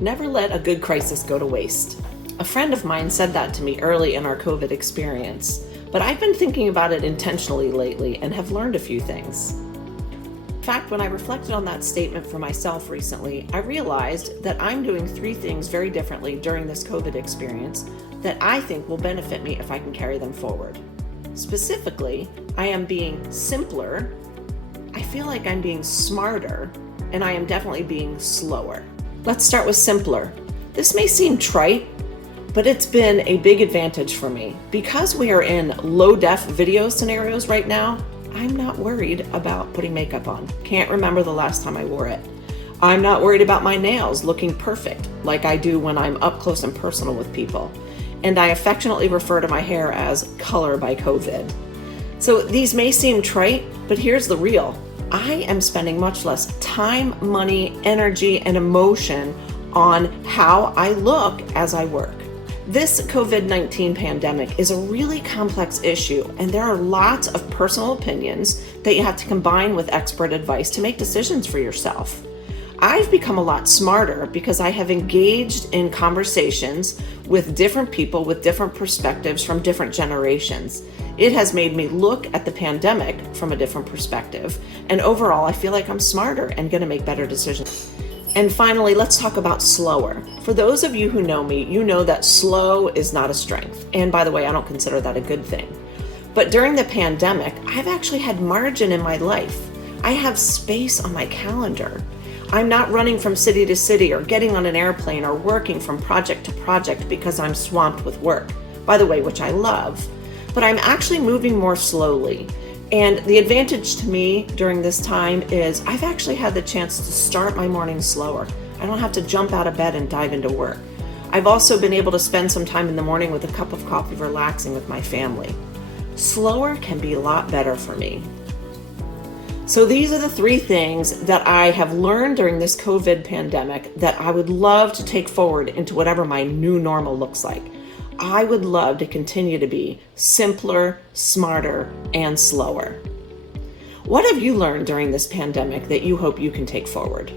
Never let a good crisis go to waste. A friend of mine said that to me early in our COVID experience, but I've been thinking about it intentionally lately and have learned a few things. In fact, when I reflected on that statement for myself recently, I realized that I'm doing 3 things very differently during this COVID experience that I think will benefit me if I can carry them forward. Specifically, I am being simpler, I feel like I'm being smarter, and I am definitely being slower. Let's start with simpler. This may seem trite, but it's been a big advantage for me. Because we are in low-def video scenarios right now, I'm not worried about putting makeup on. Can't remember the last time I wore it. I'm not worried about my nails looking perfect like I do when I'm up close and personal with people. And I affectionately refer to my hair as color by COVID. So these may seem trite, but here's the real. I am spending much less time, money, energy, and emotion on how I look as I work. This COVID-19 pandemic is a really complex issue, and there are lots of personal opinions that you have to combine with expert advice to make decisions for yourself. I've become a lot smarter because I have engaged in conversations with different people with different perspectives from different generations. It has made me look at the pandemic from a different perspective, and overall I feel like I'm smarter and going to make better decisions. And finally, let's talk about slower. For those of you who know me, you know that slow is not a strength. And by the way, I don't consider that a good thing. But during the pandemic, I've actually had margin in my life. I have space on my calendar. I'm not running from city to city or getting on an airplane or working from project to project because I'm swamped with work, by the way, which I love. But I'm actually moving more slowly. And the advantage to me during this time is I've actually had the chance to start my morning slower. I don't have to jump out of bed and dive into work. I've also been able to spend some time in the morning with a cup of coffee relaxing with my family. Slower can be a lot better for me. So these are the 3 things that I have learned during this COVID pandemic that I would love to take forward into whatever my new normal looks like. I would love to continue to be simpler, smarter, and slower. What have you learned during this pandemic that you hope you can take forward?